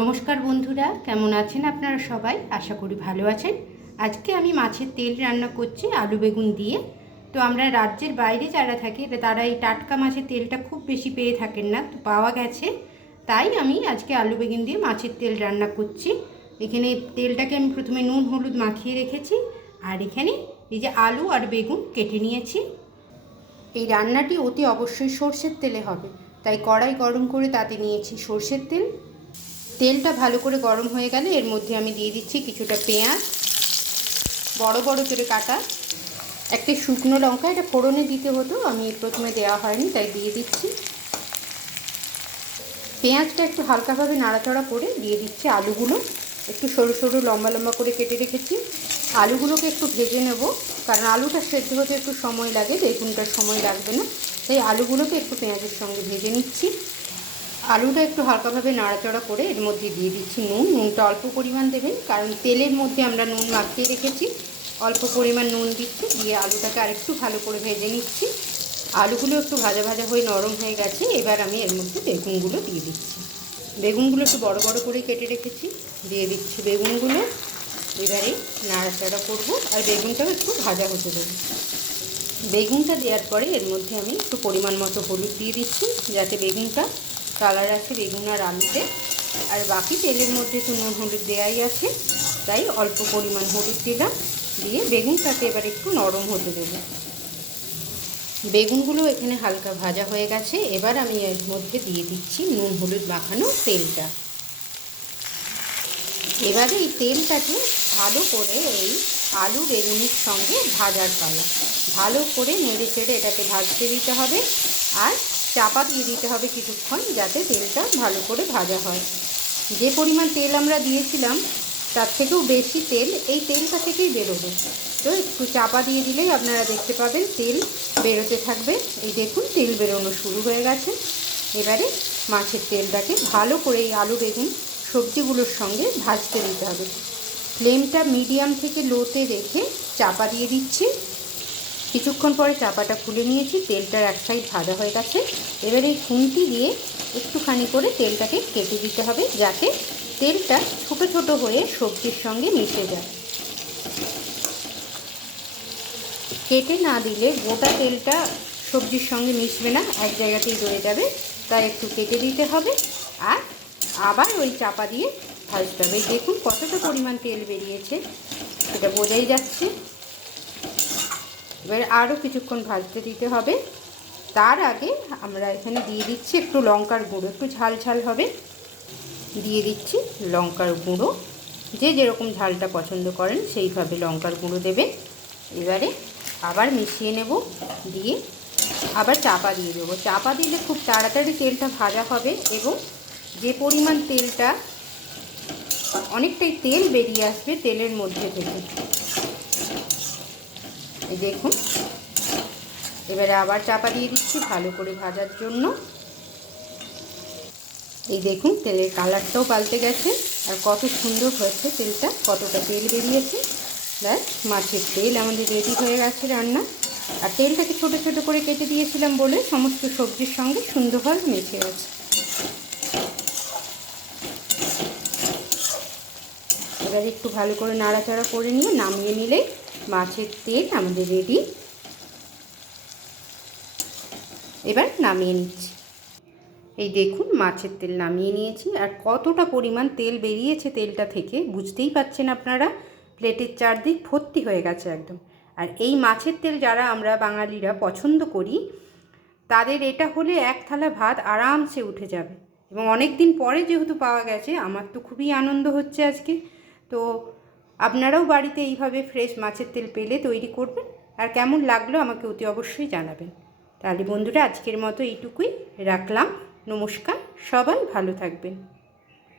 নমস্কার বন্ধুরা, কেমন আছেন আপনারা সবাই? আশা করি ভালো আছেন। আজকে আমি মাছের তেল রান্না করছি আলু বেগুন দিয়ে। তো আমরা রাজ্যের বাইরে যারা থাকি, তারা এই টাটকা মাছের তেলটা খুব বেশি পেয়ে থাকেন না, তো পাওয়া গেছে। তাই আমি আজকে আলু বেগুন দিয়ে মাছের তেল রান্না করছি। এখানে তেলটাকে আমি প্রথমে নুন, হলুদ মাখিয়ে রেখেছি। আর এখানে এই যে আলু আর বেগুন কেটে নিয়েছি। এই রান্নাটি অতি অবশ্যই সর্ষের তেলে হবে। তাই কড়াই গরম করে তাতে নিয়েছি সর্ষের তেল। তেলটা ভালো করে গরম হয়ে গেলে এর মধ্যে আমি দিয়ে দিচ্ছি কিছুটা পেঁয়াজ। বড় বড় করে কাটা। একটা শুকনো লঙ্কা, এটা ফোড়নে দিতে হতো, আমি প্রথমে দেওয়া হয়নি, তাই দিয়ে দিচ্ছি। পেঁয়াজটা একটু হালকাভাবে নাড়াচাড়া করে দিয়ে দিচ্ছি আলুগুলো। একটু সরু সরু, লম্বা লম্বা করে কেটে রেখেছি। আলুগুলোকে একটু ভেজে নেব, কারণ আলুটা সেদ্ধ হতে একটু সময় লাগে বেগুনটার সময় লাগবে না। তাই আলুগুলোকে একটু পেঁয়াজের সঙ্গে ভেজে নিচ্ছি। আলুটা একটু হালকাভাবে নাড়াচাড়া করে এর মধ্যে দিয়ে দিচ্ছি নুন। নুনটা অল্প পরিমাণ দেবেন, কারণ তেলের মধ্যে আমরা নুন মাখিয়ে রেখেছি। অল্প পরিমাণ নুন দিচ্ছি, দিয়ে আলুটাকে আরেকটু ভালো করে ভেজে নিচ্ছি। আলুগুলো একটু ভাজা ভাজা হয়ে নরম হয়ে গেছে, এবার আমি এর মধ্যে বেগুনগুলো দিয়ে দিচ্ছি। বেগুনগুলো একটু বড় বড় করে কেটে রেখেছি, দিয়ে দিচ্ছি বেগুনগুলো। এবারে নাড়াচাড়া করব, আর বেগুনটাও একটু ভাজা হতে দেবো। বেগুনটা দেওয়ার পরে এর মধ্যে আমি একটু পরিমাণ মতো হলুদ দিয়ে দিচ্ছি, যাতে বেগুনটা কালার আছে বেগুন আর আলুতে। আর বাকি তেলের মধ্যে তো নুন হলুদ দেওয়াই আছে, তাই অল্প পরিমাণ হলুদ দিলাম, দিয়ে বেগুনটাকে এবার একটু নরম হতে দেবো। বেগুনগুলো এখানে হালকা ভাজা হয়ে গেছে, এবার আমি এর মধ্যে দিয়ে দিচ্ছি নুন হলুদ মাখানো তেলটা। এবারে এই তেলটাকে ভালো করে এই আলু বেগুনির সঙ্গে ভাজার পালা। ভালো করে নেড়ে চেড়ে এটাকে ভাজতে দিতে হবে আর চাপা দিয়ে দিতে হবে কিছুক্ষণ যাতে তেলটা ভালো করে ভাজা হয়। যে পরিমাণ তেল আমরা দিয়েছিলাম, তার থেকেও বেশি তেল এই তেলটা থেকেই বেরোবে। তো একটু চাপা দিয়ে দিলেই আপনারা দেখতে পাবেন তেল বেরোতে থাকবে। এই দেখুন, তেল বেরোনো শুরু হয়ে গেছে। এবারে মাছের তেলটাকে ভালো করে এই আলু বেগুন সবজিগুলোর সঙ্গে ভাজতে দিতে হবে। ফ্লেমটা মিডিয়াম থেকে লোতে রেখে চাপা দিয়ে দিচ্ছি। কিছুক্ষণ পরে চাপাটা খুলে নিয়েছি, তেলটার এক সাইড ভাজা হয়ে গেছে। এবার এই খুন্তি দিয়ে একটুখানি করে তেলটাকে কেটে দিতে হবে যাতে তেলটা ছোট ছোট হয়ে সবজির সঙ্গে মিশে যায়। কেটে না দিলে গোটা তেলটা সবজির সঙ্গে মিশবে না, এক জায়গাতেই রয়ে যাবে। তাই একটু কেটে দিতে হবে। আর আবার ওই চাপা দিয়ে ভাজতে হবে দেখুন কতটা পরিমাণ তেল বেরিয়েছে, সেটা বোঝাই যাচ্ছে। এবার আরও কিছুক্ষণ ভাজতে দিতে হবে। তার আগে আমরা এখানে দিয়ে দিচ্ছি একটু লঙ্কার গুঁড়ো, একটু ঝাল ঝাল হবে। দিয়ে দিচ্ছি লঙ্কার গুঁড়ো। যে যেরকম ঝালটা পছন্দ করেন সেইভাবে লঙ্কার গুঁড়ো দেবে। এবারে আবার মিশিয়ে নেব, দিয়ে আবার চাপা দিয়ে দেবো। চাপা দিলে খুব তাড়াতাড়ি তেলটা ভাজা হবে এবং যে পরিমাণ তেলটা অনেকটাই তেল বেরিয়ে আসবে তেলের মধ্যে থেকে। দেখুন। এবারে আবার চাপা দিয়ে দিচ্ছি ভালো করে ভাজার জন্য। এই দেখুন, তেলের কালারটাও পাল্টে গেছে। আর কত সুন্দর হয়েছে তেলটা, কতটা তেল বেরিয়েছে। ব্যাস, মাছের তেল আমাদের রেডি হয়ে গেছে রান্না। আর তেলটাকে ছোট ছোট করে কেটে দিয়েছিলাম বলে সমস্ত সবজির সঙ্গে সুন্দরভাবে মেখে গেছে। এবার একটু ভালো করে নাড়াচাড়া করে নিয়ে নামিয়ে নিলে মাছের তেল আমাদের রেডি এবার নামিয়ে নিচ্ছি। এই দেখুন, মাছের তেল নামিয়ে নিয়েছি। আর কতটা পরিমাণ তেল বেরিয়েছে তেলটা থেকে বুঝতেই পাচ্ছেন আপনারা? প্লেটের চারদিক ভর্তি হয়ে গেছে একদম। আর এই মাছের তেল যারা আমরা বাঙালিরা পছন্দ করি, তাদের এটা হলে এক থালা ভাত আরামসে উঠে যাবে। এবং অনেক দিন পরে যেহেতু পাওয়া গেছে, আমার তো খুবই আনন্দ হচ্ছে আজকে। তো আপনারাও বাড়িতে এইভাবে ফ্রেশ মাছের তেল পেলে তৈরি করবেন। আর কেমন লাগল আমাকে অতি অবশ্যই জানাবেন। তাহলে বন্ধুরা, আজকের মতো এইটুকুই। রাখলাম। নমস্কার। সবাই ভালো থাকবেন।